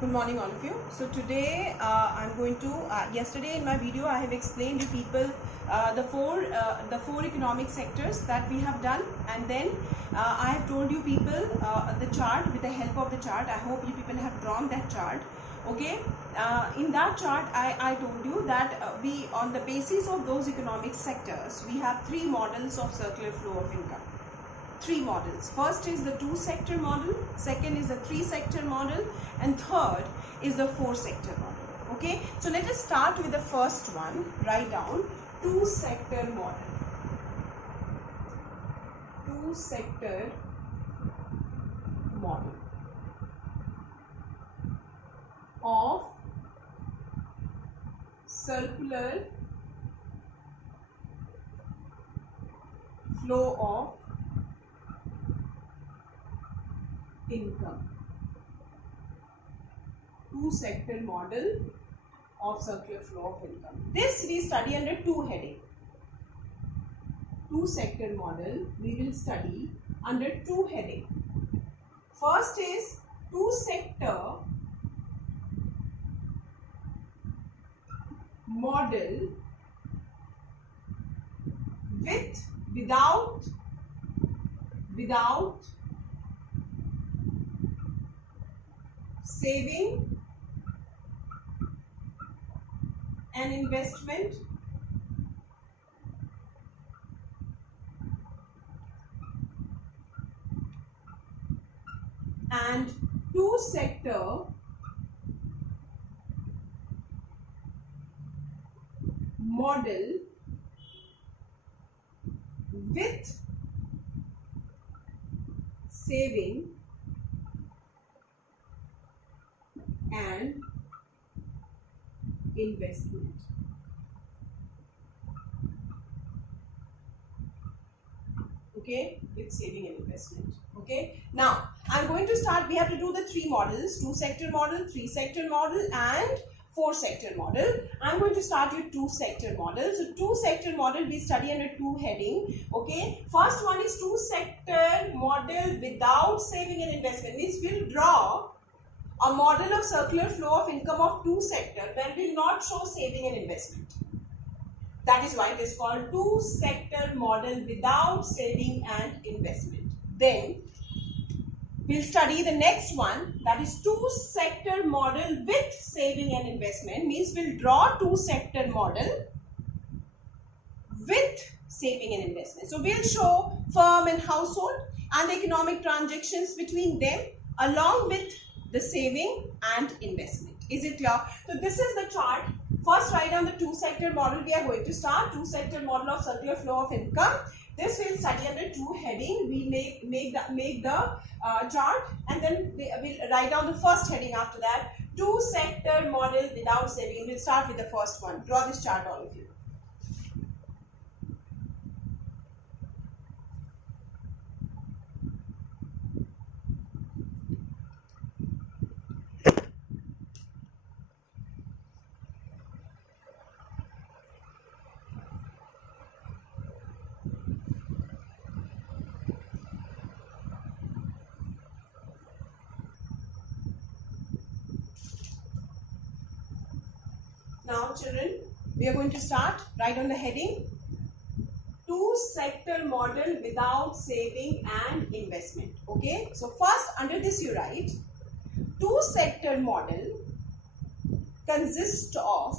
Good morning all of you. So today I'm going to yesterday in my video I have explained to people the four economic sectors that we have done, and then I have told you people the chart. With the help of the chart, I hope you people have drawn that chart. Okay, in that chart I told you that we, on the basis of those economic sectors, we have three models of circular flow of income. Three models. First is the two-sector model, second is the three-sector model, and third is the four-sector model. Okay, so let us start with the first one. Write down two-sector model. Two-sector model of circular flow of income. Two-sector model of circular flow of income. This we study under two heading. Two-sector model we will study under two heading. First is two-sector model without saving and investment, and two-sector model with saving and investment. Okay, with saving and investment. Okay, now I'm going to start. We have to do the three models: two-sector model, three-sector model, and four-sector model. I'm going to start with two-sector model. So two-sector model we study under two heading. Okay, first one is two-sector model without saving and investment. Means we'll draw a model of circular flow of income of two sector where will not show saving and investment. That is why it is called two-sector model without saving and investment. Then we'll study the next one, that is two-sector model with saving and investment. Means we'll draw two-sector model with saving and investment. So we'll show firm and household and the economic transactions between them along with the saving and investment. Is it clear? So this is the chart. First write down the two-sector model. We are going to start two-sector model of circular flow of income. This will study under two heading. We make the chart, and then we'll write down the first heading after that. Two-sector model without saving. We'll start with the first one. Draw this chart, all of you. Now children, we are going to start. Write on the heading, two-sector model without saving and investment. Okay, so first under this you write, two-sector model consists of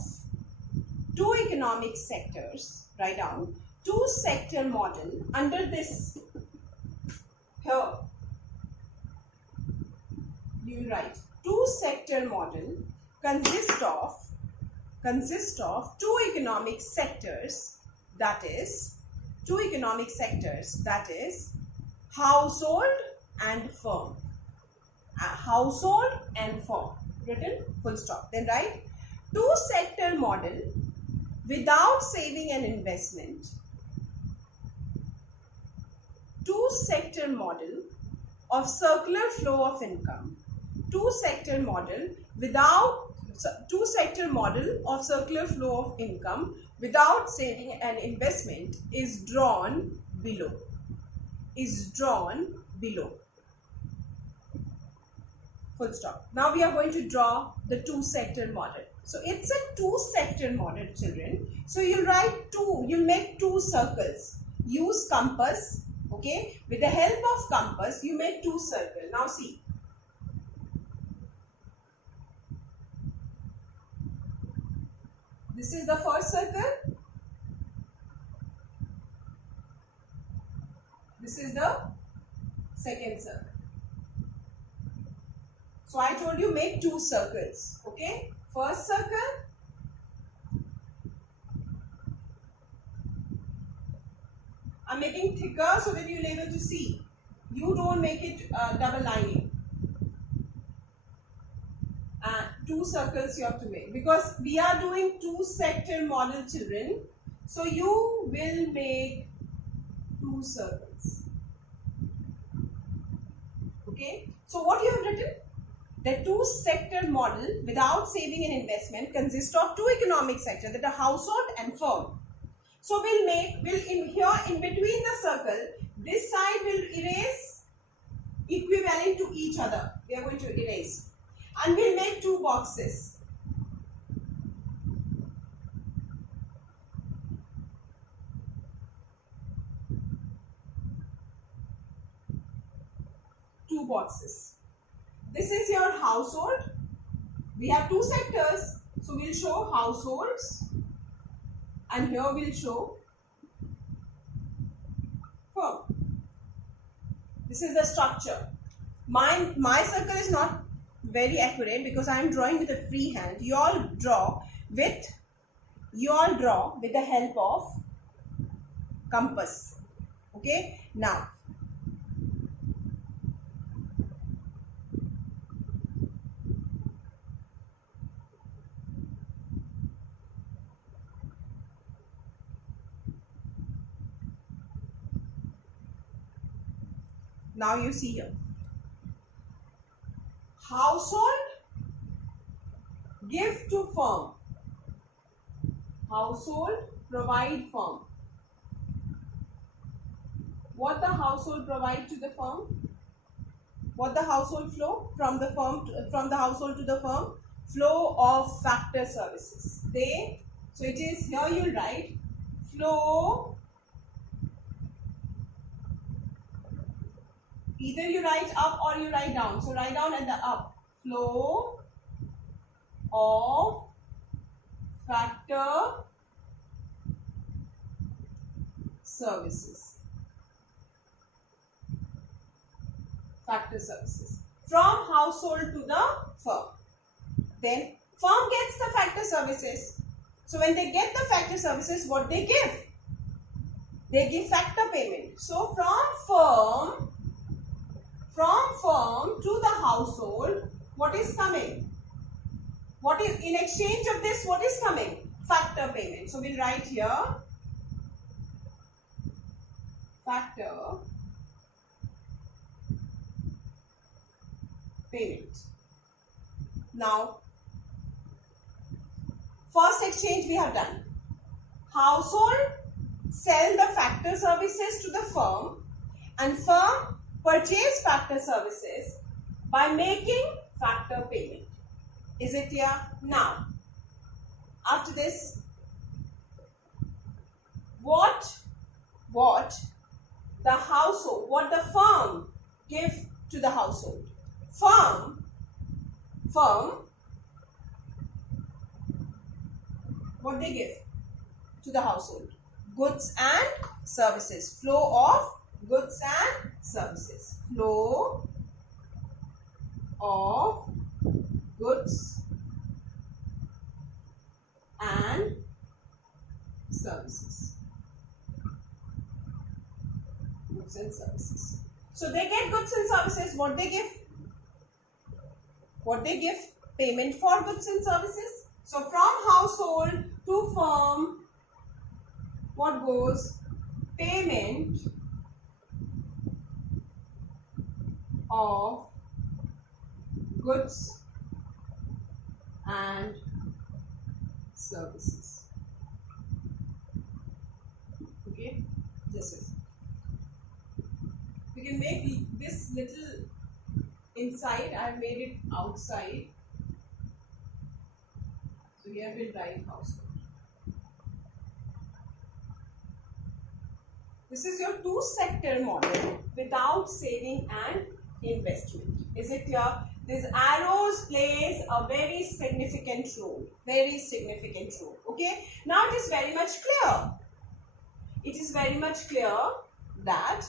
two economic sectors. Write down two-sector model. Under this here you write two-sector model consists of two economic sectors, that is household and firm. Household and firm, written full stop. Then write two-sector model without saving and investment. Two-sector model of circular flow of income. Two-sector model of circular flow of income without saving and investment is drawn below. full stop. Now we are going to draw the two-sector model. So it's a two-sector model, children. So you'll write two, you'll make two circles. Use compass, okay? With the help of compass, you make two circles. Now see. This is the first circle. This is the second circle. So I told you make two circles, okay? First circle, I'm making thicker so that you'll be able to see. You don't make it double lining. And two circles you have to make because we are doing two-sector model, children. So you will make two circles. Okay. So what you have written? The two-sector model without saving and investment consists of two economic sectors, that are household and firm. So we'll in between the circle, this side will erase equivalent to each other. We are going to erase. And we'll make two boxes. Two boxes. This is your household. We have two sectors. So we'll show households. And here we'll show firm. This is the structure. My circle is not very accurate because I am drawing with a free hand. You all draw with the help of compass. Okay. Now you see here. Household, give to firm. Household, provide firm. What the household provide to the firm? What the household flow from the firm from the household to the firm? Flow of factor services. So it is here you write flow. Either you write up or you write down. So write down at the up. Flow of factor services. Factor services. From household to the firm. Then firm gets the factor services. So when they get the factor services, what they give? They give factor payment. So from firm to the household, what is coming? What is in exchange of this? What is coming? Factor payment. So we'll write here factor payment. Now, first exchange we have done. Household sell the factor services to the firm, and firm purchase factor services by making factor payment. Is it clear? Now, after this, what the household, what the firm give to the household? Firm, what they give to the household? Goods and services. Flow of goods and services. Flow of goods and services. Goods and services. So they get goods and services. What they give? What they give? Payment for goods and services. So from household to firm, what goes? Payment of goods and services. Okay, this is. We can make this little inside. I have made it outside. So here we'll write household. This is your two-sector model without saving and investment. Is it clear? These arrows plays a very significant role. Very significant role. Okay. Now it is very much clear. It is very much clear that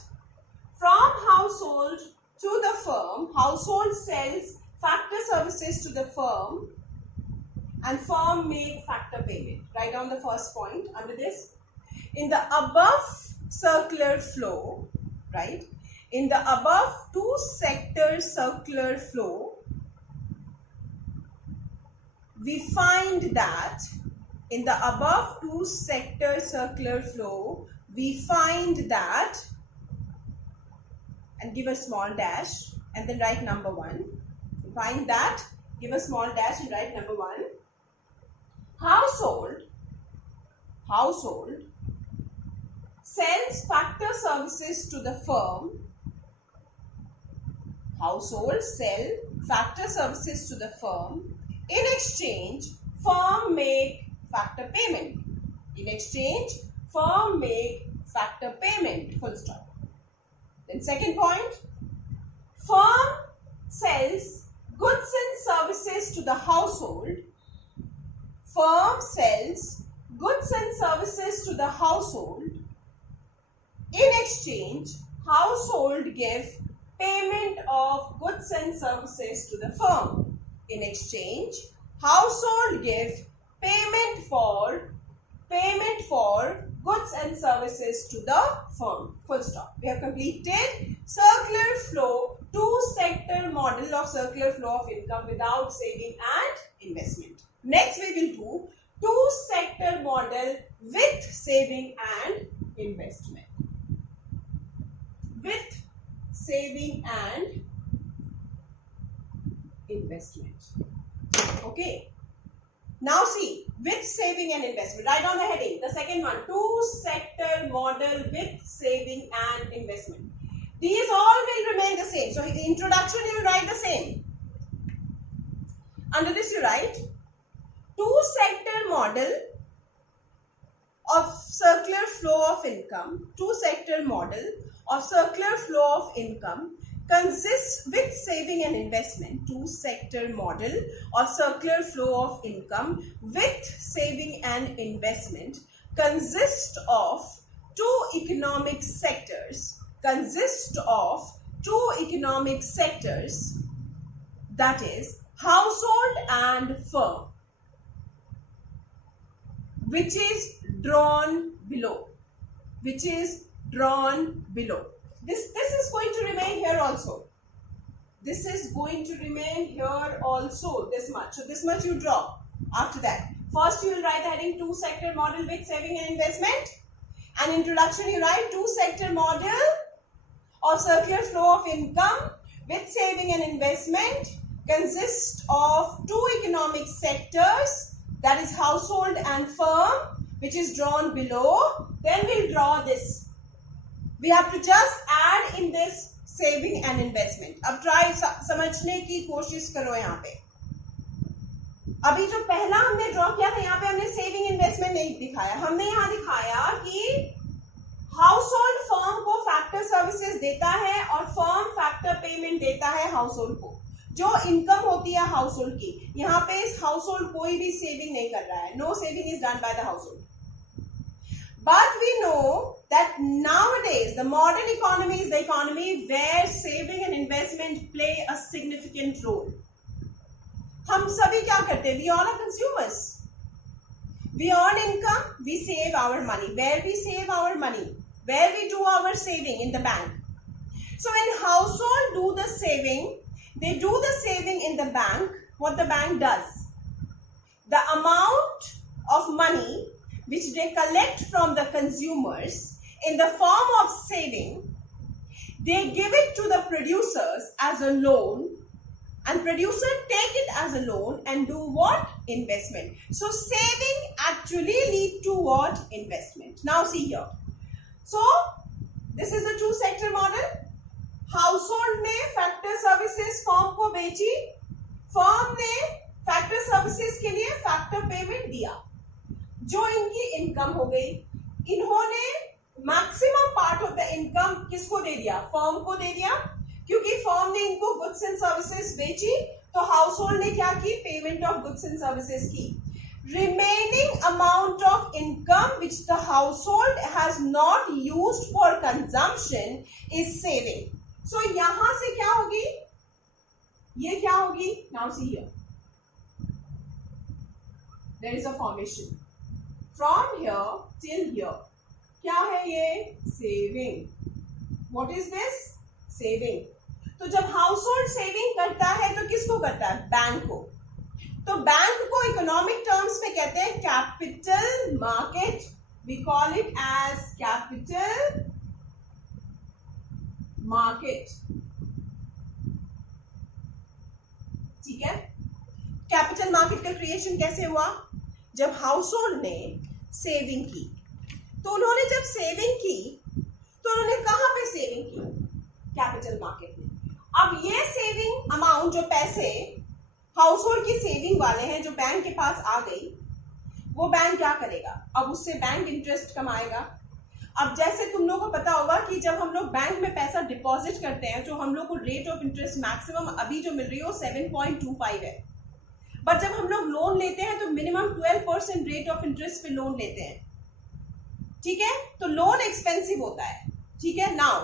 from household to the firm, household sells factor services to the firm and firm make factor payment. Write down the first point under this. In the above circular flow, right? In the above two-sector circular flow, we find that in the above two-sector circular flow, we find that, and give a small dash and then write number 1. Find that, give a small dash and write number 1. Household sells factor services to the firm. Household sell factor services to the firm. In exchange, firm make factor payment. In exchange, firm make factor payment. Full stop. Then second point, firm sells goods and services to the household. Firm sells goods and services to the household. In exchange, household give payment of goods and services to the firm. In exchange, household give payment for goods and services to the firm. Full stop. We have completed circular flow, two-sector model of circular flow of income without saving and investment. Next we will do two-sector model with saving and investment. With saving and investment. Okay. Now see, with saving and investment. Write down the heading. The second one, two-sector model with saving and investment. These all will remain the same. So in the introduction you will write the same. Under this you write two-sector model of circular flow of income. Two-sector model of circular flow of income consists with saving and investment. Two-sector model of circular flow of income with saving and investment consists of two economic sectors. That is household and firm, which is drawn below. This is going to remain here also. This is going to remain here also, this much. So this much you draw. After that, first you will write the heading two-sector model with saving and investment. And introduction you write two-sector model of circular flow of income with saving and investment consists of two economic sectors, that is household and firm, which is drawn below. Then we'll draw this. We have to just add in this saving and investment. अब try समझने की कोशिश करो यहाँ पे. अभी जो पहला हमने ड्रॉ किया था, यहाँ पे हमने सेविंग इन्वेस्टमेंट नहीं दिखाया. हमने यहाँ दिखाया कि हाउसहोल्ड फर्म को फैक्टर सर्विसेज देता है और फर्म फैक्टर पेमेंट देता है हाउसहोल्ड को. जो इनकम होती है हाउसहोल्ड की, यहाँ पे इस हाउसहोल्ड कोई भी सेविंग नहीं कर रहा है. No saving is done by the household. But we know that nowadays the modern economy is the economy where saving and investment play a significant role. हम सभी क्या करते हैं? We all are consumers. We earn income, we save our money. Where we save our money? Where we do our saving? In the bank. So when household do the saving, they do the saving in the bank. What the bank does? The amount of money which they collect from the consumers in the form of saving, they give it to the producers as a loan, and producer take it as a loan and do what? Investment. So saving actually lead to what? Investment. Now see here. So this is a two-sector model. House hold ने factor services firm को बेची, firm ने factor services के लिए factor payment दिया, जो इनकी income हो गई। इन्होंने maximum part of the income किसको दे दिया? फर्म को दे दिया, क्योंकि फर्म ने इनको गुड्स एंड सर्विसेज बेची, तो हाउस होल्ड ने क्या की? Payment of goods and services की। Remaining amount of income which the household has not used for consumption is saving. So यहां से क्या होगी? ये क्या होगी? Now see here. There is a formation. From here till here. क्या है ये? Saving. What is this? Saving. तो जब household saving करता है तो किसको करता है? बैंक को। तो बैंक को इकोनॉमिक टर्म्स में कहते हैं capital market. We call it as capital market. ठीक है, कैपिटल मार्केट का क्रिएशन कैसे हुआ? जब हाउस होल्ड ने सेविंग की, तो उन्होंने जब सेविंग की तो उन्होंने कहां पे सेविंग की? कैपिटल मार्केट में। अब ये सेविंग अमाउंट, जो पैसे हाउस होल्ड की सेविंग वाले हैं, जो बैंक के पास आ गई, वो बैंक क्या करेगा? अब उससे बैंक इंटरेस्ट कमाएगा। अब जैसे तुम लोगों को पता होगा कि जब हम लोग बैंक में पैसा डिपॉजिट करते हैं तो हम लोग को रेट ऑफ इंटरेस्ट मैक्सिमम अभी जो मिल रही है 7.25 है, बट जब हम लोग लोन लेते हैं तो मिनिमम 12% रेट ऑफ इंटरेस्ट पे लोन लेते हैं। ठीक है, तो लोन एक्सपेंसिव होता है। ठीक है, now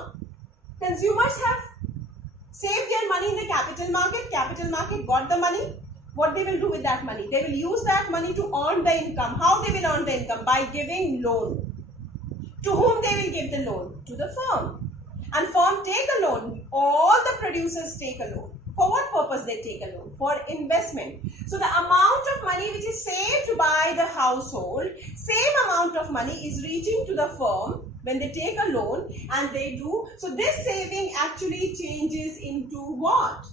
consumers have save their money in the capital market. Capital market got the money. What they will do with that money? They will use that money to earn the income. How they will earn the income? By giving loan. To whom they will give the loan? To the firm. And firm take a loan. All the producers take a loan. For what purpose they take a loan? For investment. So the amount of money which is saved by the household, same amount of money is reaching to the firm when they take a loan, and they do. So this saving actually changes into what?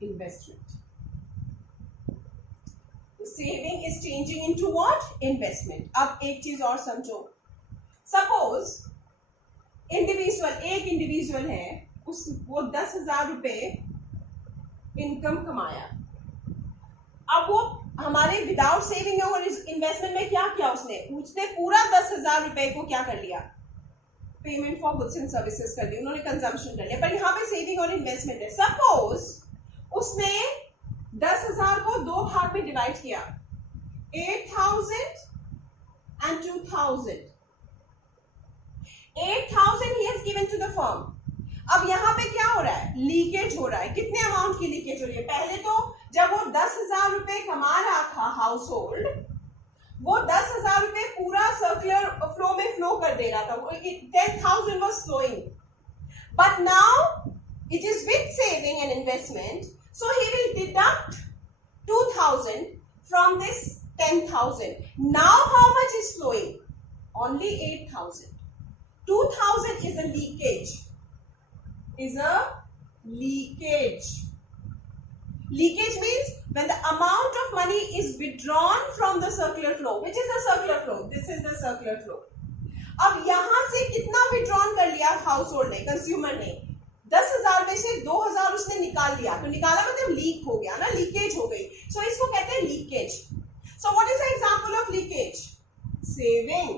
Investment. The saving is changing into what? Investment. अब एक चीज और समझो। Suppose एक individual है, वो 10,000 रुपए income कमाया। अब वो हमारे विदाउट सेविंग और इन्वेस्टमेंट में क्या किया? उसने पूरा 10,000 रुपए को क्या कर लिया? Payment for goods and services कर दी, उन्होंने कंजम्पशन कर लिया। पर यहाँ पे सेविंग और इन्वेस्टमेंट है। सपोज उसने 10,000 को दो भाग में डिवाइड किया, 8,000 and 2,000. 8,000 he has given to the firm. अब यहाँ पे क्या हो रहा है? लीकेज हो रहा है। कितने अमाउंट की लीकेज हो रही है? पहले तो जब वो 10,000 रुपए कमा रहा था हाउस होल्ड, वो 10,000 रुपए पूरा सर्कुलर फ्लो में फ्लो कर दे रहा था। 10,000 was flowing, but now it is with saving and investment, so he will deduct 2,000 from this 10,000. Now how much is flowing? Only 8,000. 2,000 is a leakage. Leakage means when the amount of money is withdrawn from the circular flow. Which is the circular flow? This is the circular flow. अब यहां से कितना withdrawn कर लिया house hold ने, consumer ने? 10,000 में से 2,000 उसने निकाल लिया, तो निकाला मतलब लीक हो गया ना, लीकेज हो गई। सो इसको कहते हैं leakage. So what is the example of leakage? Saving.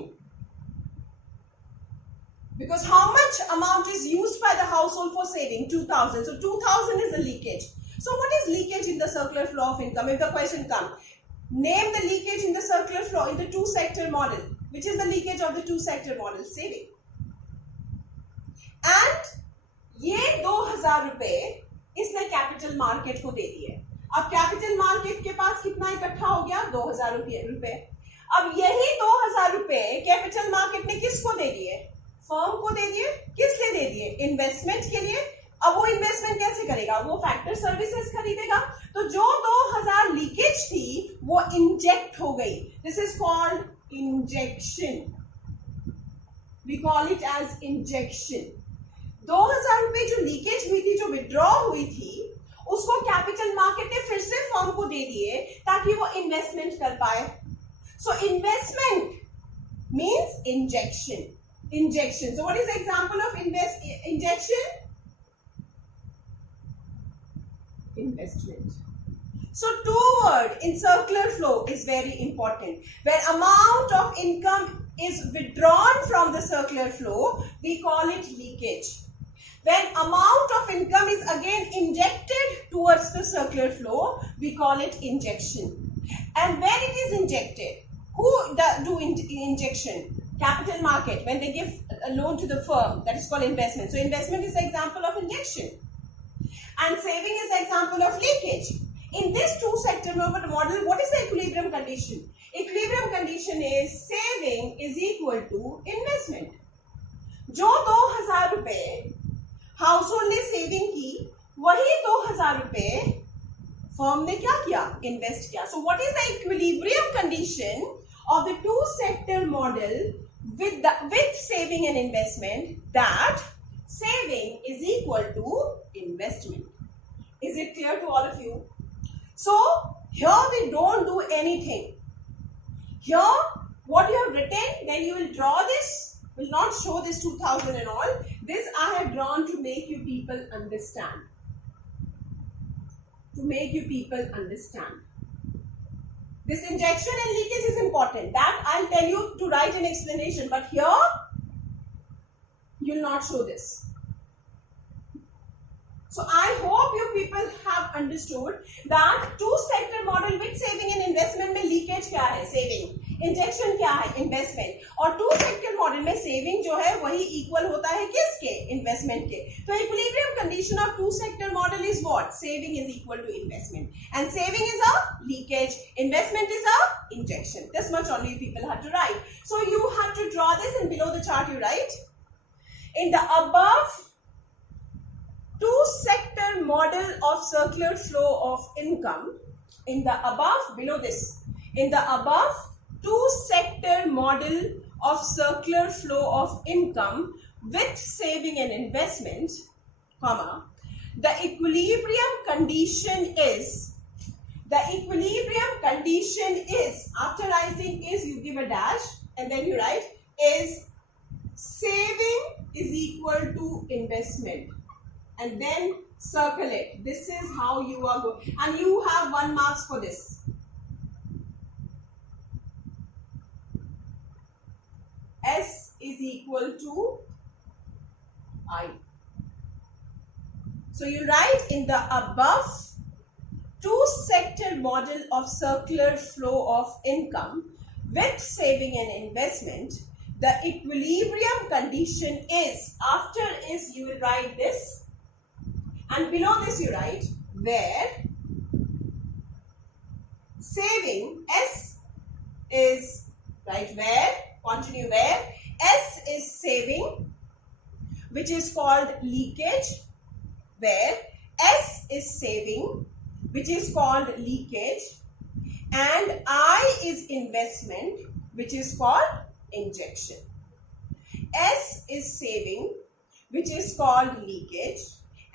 Because how much amount is used by the household for saving? 2,000. So 2,000 is a leakage. So what is leakage in the circular flow of income? If the question comes, name the leakage in the circular flow in the two-sector model. Which is the leakage of the two-sector model? Saving. And ये 2,000 रुपए इसने capital market को दे दिए। अब capital market के पास कितना इकट्ठा हो गया? 2,000 रुपए। अब यही 2,000 रुपए कैपिटल मार्केट ने किसको दे दिए? फर्म को दे दिए। किस लिए दे दिए? इन्वेस्टमेंट के लिए। अब वो इन्वेस्टमेंट कैसे करेगा? वो फैक्टर सर्विसेज खरीदेगा। तो जो 2,000 लीकेज थी वो इंजेक्ट हो गई। This is called injection. We call it as injection. 2,000 रुपए जो लीकेज हुई थी, जो विड्रॉ हुई थी, उसको कैपिटल मार्केट ने फिर से फर्म को दे दिए ताकि वो इन्वेस्टमेंट कर पाए। So investment means injection. Injection. So what is the example of injection? Investment. So two word in circular flow is very important. When amount of income is withdrawn from the circular flow, we call it leakage. When amount of income is again injected towards the circular flow, we call it injection. And when it is injected, who do injection? Capital market. When they give a loan to the firm, that is called investment. So investment is an example of injection. And saving is an example of leakage. In this two-sector model, what is the equilibrium condition? Equilibrium condition is saving is equal to investment. जो 2000 रुपए house hold ने saving की, वही 2000 रुपए firm ने क्या किया? Invest किया. So what is the equilibrium condition of the two-sector model with saving and investment? That saving is equal to investment. Is it clear to all of you? So here we don't do anything. Here what you have written, then you will draw this. Will not show this 2000 and all. This I have drawn to make you people understand. To make you people understand. This injection and leakage is important. That I'll tell you to write an explanation. But here, you will not show this. So I hope you people have understood that two-sector model with saving and investment में leakage क्या है? Saving. Injection क्या है? Investment. और two-sector model में saving जो है वही equal होता है किसके? Investment के. तो equilibrium condition of two-sector model is what? Saving is equal to investment. And saving is a leakage. Investment is a injection. This much only people have to write. So you have to draw this, and below the chart you write. In the above two-sector model of circular flow of income, in the above, below this, in the above two-sector model of circular flow of income with saving and investment, comma, the equilibrium condition is, after writing is, you give a dash and then you write, is saving is equal to investment. And then circle it. This is how you are going. And you have 1 mark for this. S is equal to I. So you write in the above two-sector model of circular flow of income with saving and investment, the equilibrium condition is, after is you will write this. And below this you write where saving, S is, right, where, continue where, S is saving, which is called leakage, where S is saving, which is called leakage, and I is investment, which is called injection. S is saving, which is called leakage,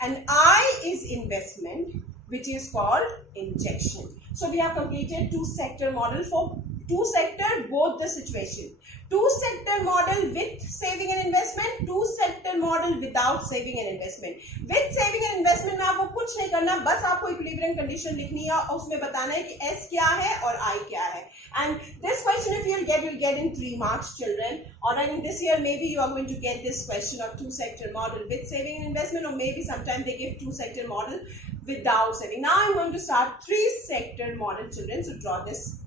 and I is investment, which is called injection. So we have completed two-sector model for two-sector, both the situation. Two-sector model with saving and investment, two-sector model without saving and investment. With saving and investment में आपको कुछ नहीं करना, बस आपको equilibrium condition लिखनी है और उसमें बताना है कि S क्या है और I क्या है. And this question if you'll get in 3 marks, children. Or in this year maybe you are going to get this question of two-sector model with saving and investment, or maybe sometime they give two-sector model without saving. Now I'm going to start three-sector model, children. So draw this.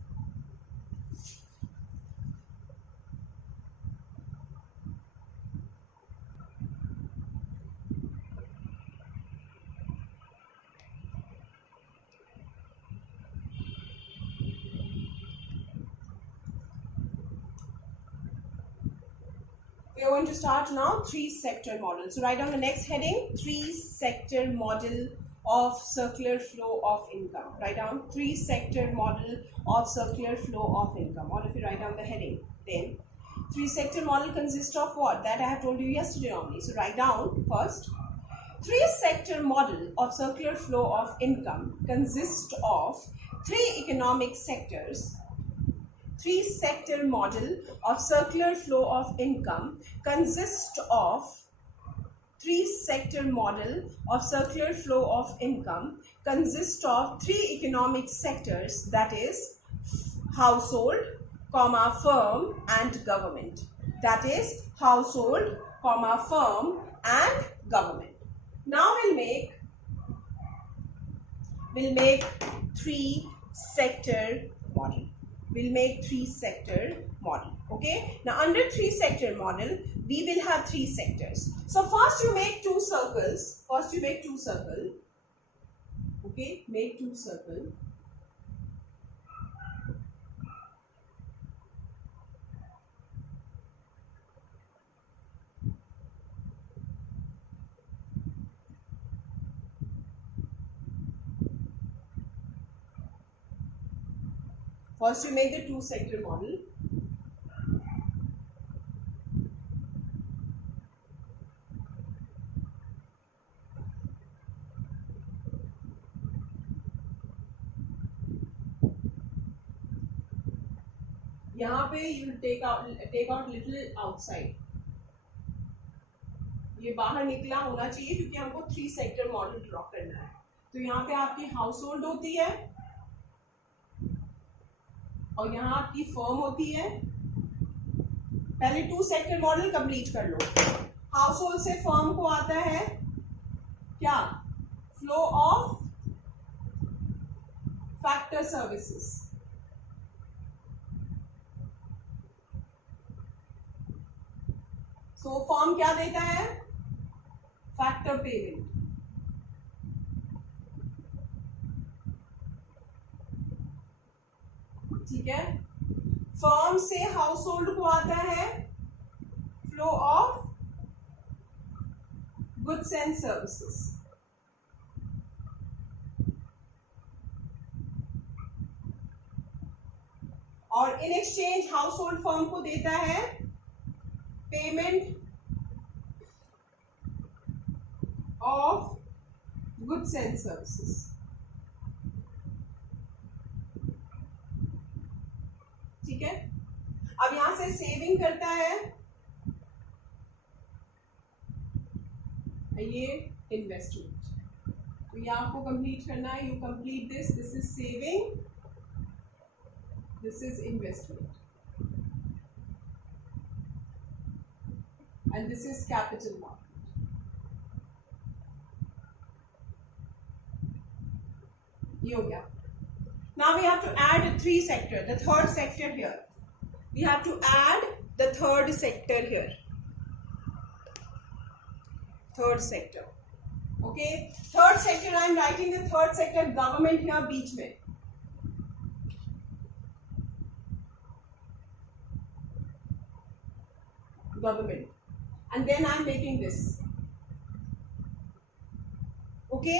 We are going to start now three-sector model. So write down the next heading, three-sector model of circular flow of income. Write down three-sector model of circular flow of income. All of you write down the heading. Then three-sector model consists of what? That I have told you yesterday only. So write down first. Three-sector model of circular flow of income consists of three economic sectors. three sector model of circular flow of income consists of three sector model of circular flow of income consists of three economic sectors, that is household, comma, firm and government. That is household, comma, firm and government. Now we'll make three sector model. We'll make three sector model. Okay. Now under three sector model, we will have three sectors. So first you make two circles. Okay. Make two circles. First you make the two sector model. यहाँ पे you take out little outside. ये बाहर निकला होना चाहिए क्योंकि हमको three sector model draw करना है. तो यहाँ पे आपकी हाउस होल्ड होती है और यहाँ आपकी फर्म होती है. पहले टू सेक्टर मॉडल कंप्लीट कर लो. हाउस होल्ड से फर्म को आता है क्या? Flow of factor services. So firm क्या देता है? Factor payment. ठीक है. फर्म से हाउस होल्ड को आता है flow of goods and services. और in exchange household firm को देता है payment of goods and services. ठीक है. अब यहां से सेविंग करता है ये इन्वेस्टमेंट. तो ये आपको कंप्लीट करना है. You complete this. This is saving, this is investment and this is capital market. ये हो गया. Now we have to add three sector, the third sector here. We have to add the third sector here. Third sector. Okay. Third sector, I am writing the third sector government here बीच में. Government. And then I am making this. Okay.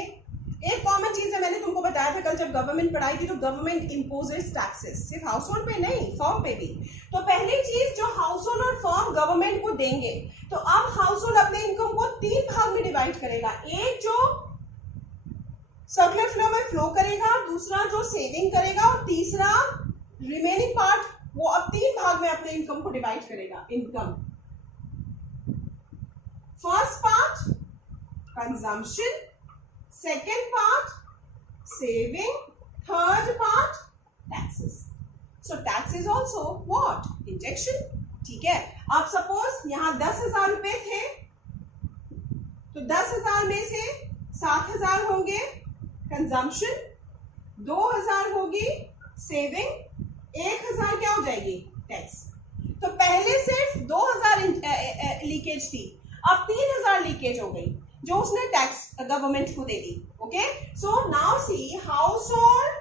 एक common चीज है, मैंने तुमको बताया था कल जब गवर्नमेंट पढ़ाई थी, तो गवर्नमेंट इम्पोजेस टैक्सेस सिर्फ हाउस होल्ड पे नहीं, फर्म पे भी. तो पहली चीज जो हाउस होल्ड और फर्म गवर्नमेंट को देंगे, तो अब हाउस होल्ड अपने इनकम को तीन भाग में डिवाइड करेगा. एक जो सर्कुलर फ्लो में फ्लो करेगा, दूसरा जो सेविंग करेगा और तीसरा रिमेनिंग पार्ट वो अब तीन भाग में अपने इनकम को डिवाइड करेगा. Income first part consumption, second part saving, third part taxes. So tax is also what? Injection. ठीक है. अब सपोज यहाँ 10,000 रुपए थे, तो 10,000 में से 7,000 होंगे कंजम्पशन, 2,000 होगी सेविंग, 1,000 क्या हो जाएगी? टैक्स. तो पहले सिर्फ 2,000 लीकेज थी, अब 3,000 लीकेज हो गई जो उसने टैक्स गवर्नमेंट को दे दी. Okay. So now see household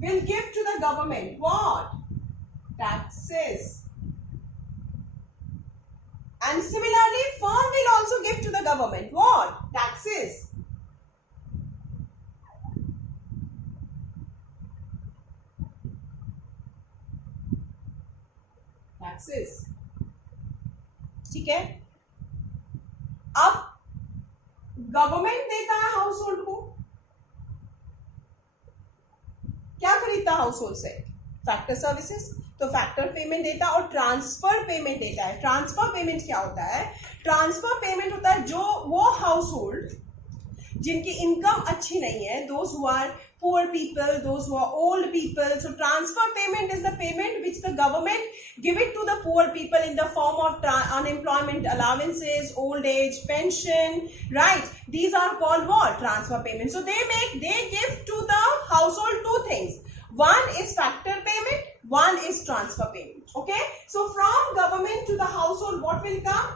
will give to the government what? Taxes. And similarly firm will also give to the government what? Taxes. Taxes. ठीक है. अब गवर्नमेंट देता है हाउस होल्ड को, क्या खरीदता है हाउस होल्ड से? फैक्टर सर्विसेज, तो फैक्टर पेमेंट देता है और ट्रांसफर पेमेंट देता है. ट्रांसफर पेमेंट क्या होता है? ट्रांसफर पेमेंट होता है जो वो हाउस होल्ड जिनकी इनकम अच्छी नहीं है, those who are poor people, those who are old people. So transfer payment is the payment which the government give it to the poor people in the form of unemployment allowances, old age pension, right? These are called what? Transfer payment. So they give to the household two things. One is factor payment, one is transfer payment. Okay? So from government to the household, what will come?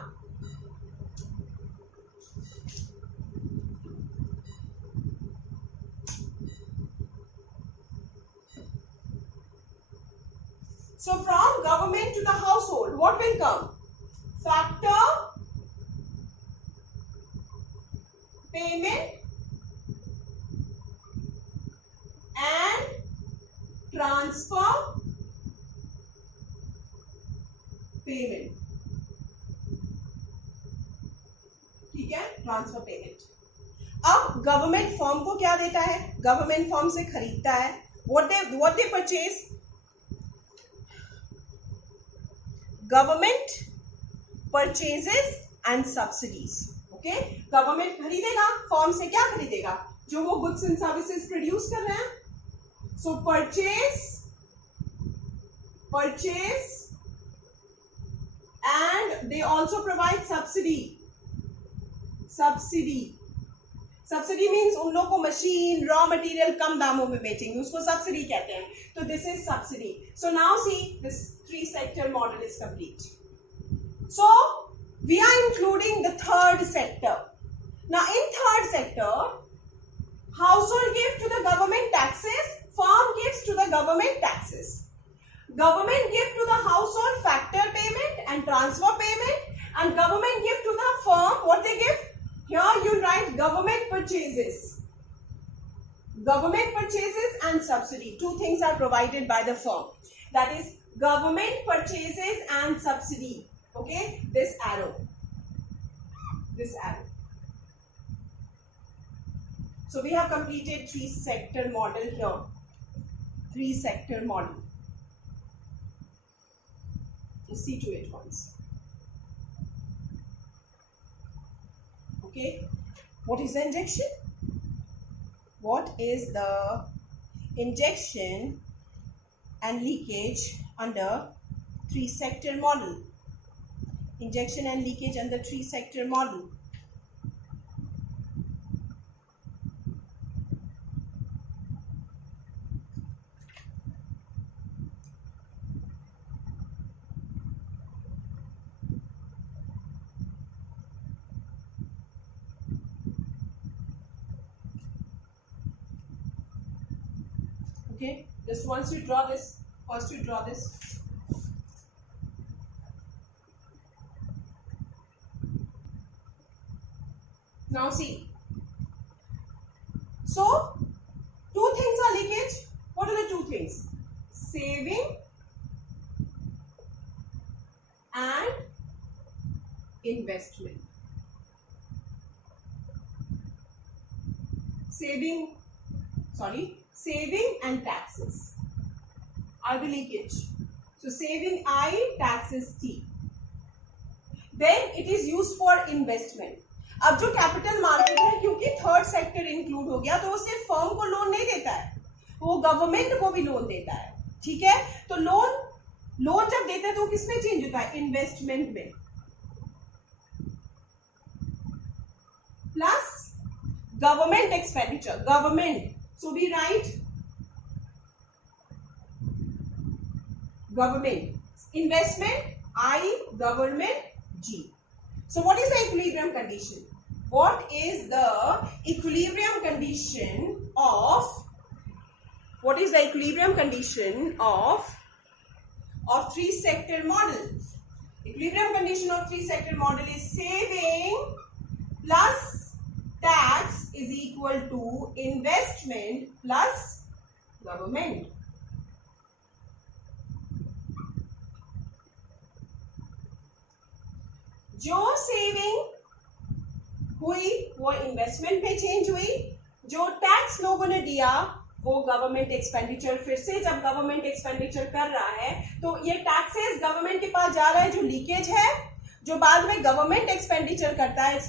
So from government to the household, what will come? Factor payment and transfer payment. ठीक है, transfer payment. अब government form को क्या देता है? Government form से खरीदता है. what they purchase? Government purchases and subsidies. Okay? Government खरीदेगा, फॉर्म से क्या खरीदेगा? जो वो गुड्स एंड सर्विसेज प्रोड्यूस कर रहे हैं. So purchase and they also provide subsidy. Subsidy means उन लोग को मशीन रॉ मटेरियल कम दामों में बेचेंगे, उसको सब्सिडी कहते हैं. तो this is subsidy. So now see this 3 sector model is complete. So we are including the third sector. Now in third sector, household gives to the government taxes, firm gives to the government taxes. Government gives to the household factor payment and transfer payment, and government gives to the firm what they give. Here you write government purchases. Government purchases and subsidy. Two things are provided by the firm. That is government purchases and subsidy. Okay, this arrow. So we have completed 3 sector model here. 3 sector model. You see to it once. Okay, what is the injection? What is the injection and leakage under 3 sector model? Injection and leakage under 3 sector model. Okay, just once you draw this, first you draw this. Now see, so 2 things are leakage. What are the 2 things? Saving and investment. Saving and taxes are the leakage. So saving I, taxes T. Then it is used for investment. अब जो capital market है, क्योंकि third sector include हो गया, तो वो सिर्फ firm को लोन नहीं देता है, वो गवर्नमेंट को भी लोन देता है. ठीक है, तो लोन जब देता है तो किसमें चेंज होता है? इन्वेस्टमेंट में. Plus government expenditure, government. So we write government, investment I, government G. So what is the equilibrium condition? What is the equilibrium condition of 3 sector model? Equilibrium condition of 3 sector model is saving plus tax is equal to investment plus government. जो saving हुई वो investment में change हुई, जो tax लोगों ने दिया वो गवर्नमेंट एक्सपेंडिचर, फिर से जब गवर्नमेंट एक्सपेंडिचर कर रहा है तो ये टैक्सेस गवर्नमेंट के पास जा रहा है, जो लीकेज है, जो बाद में गवर्नमेंट एक्सपेंडिचर करता है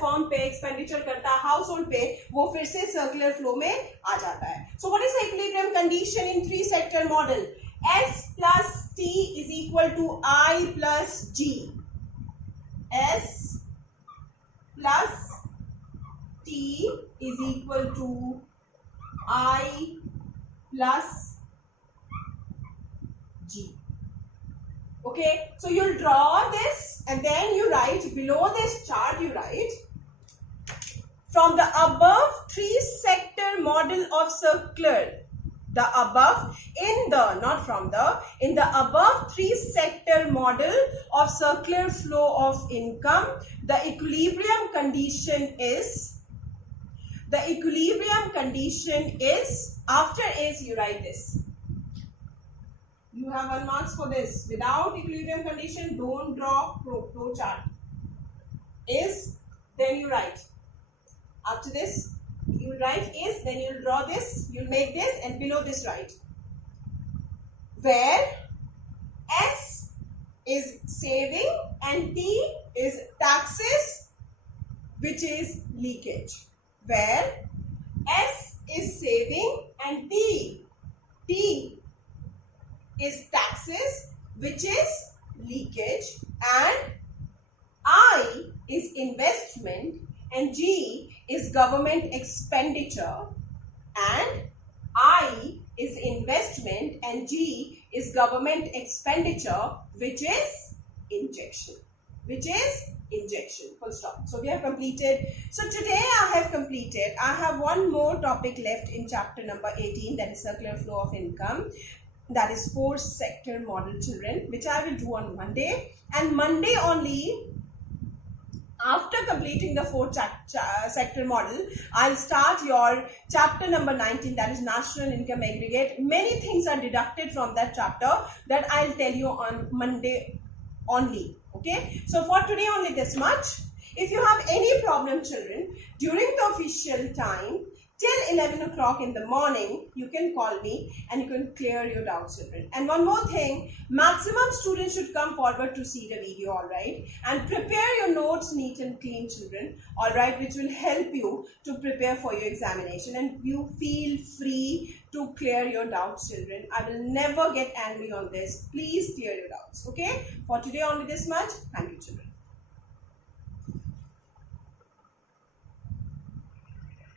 फॉर्म पे, एक्सपेंडिचर करता है हाउस होल्ड पे, वो फिर से सर्कुलर फ्लो में आ जाता है. So what is the equilibrium condition in three sector model? S plus T is equal to I plus G. S plus T is equal to I plus G. Okay, so you'll draw this and then you write below this chart, you write from the above three sector model of circular, the above in the, not from the, in the above three sector model of circular flow of income, the equilibrium condition is, after is you write this. You have 1 marks for this. Without equilibrium condition, don't draw flow chart. Is, then you write. After this, you write is, then you'll draw this, you'll make this, and below this write. Where S is saving and T is taxes, which is leakage. Where S is saving and T is taxes, which is leakage, and I is investment and G is government expenditure, and I is investment and G is government expenditure, which is injection. Full stop. So we have completed. So today I have one more topic left in chapter number 18, that is circular flow of income. That is 4 sector model, children, which I will do on Monday. And Monday only, after completing the 4 sector model, I'll start your chapter number 19, that is national income aggregate. Many things are deducted from that chapter that I'll tell you on Monday only. Okay, so for today only this much. If you have any problem, children, during the official time till 11 o'clock in the morning, you can call me and you can clear your doubts, children. And one more thing, maximum students should come forward to see the video, alright? And prepare your notes neat and clean, children, alright, which will help you to prepare for your examination. And you feel free to clear your doubts, children. I will never get angry on this. Please clear your doubts, okay? For today only this much. Thank you, children.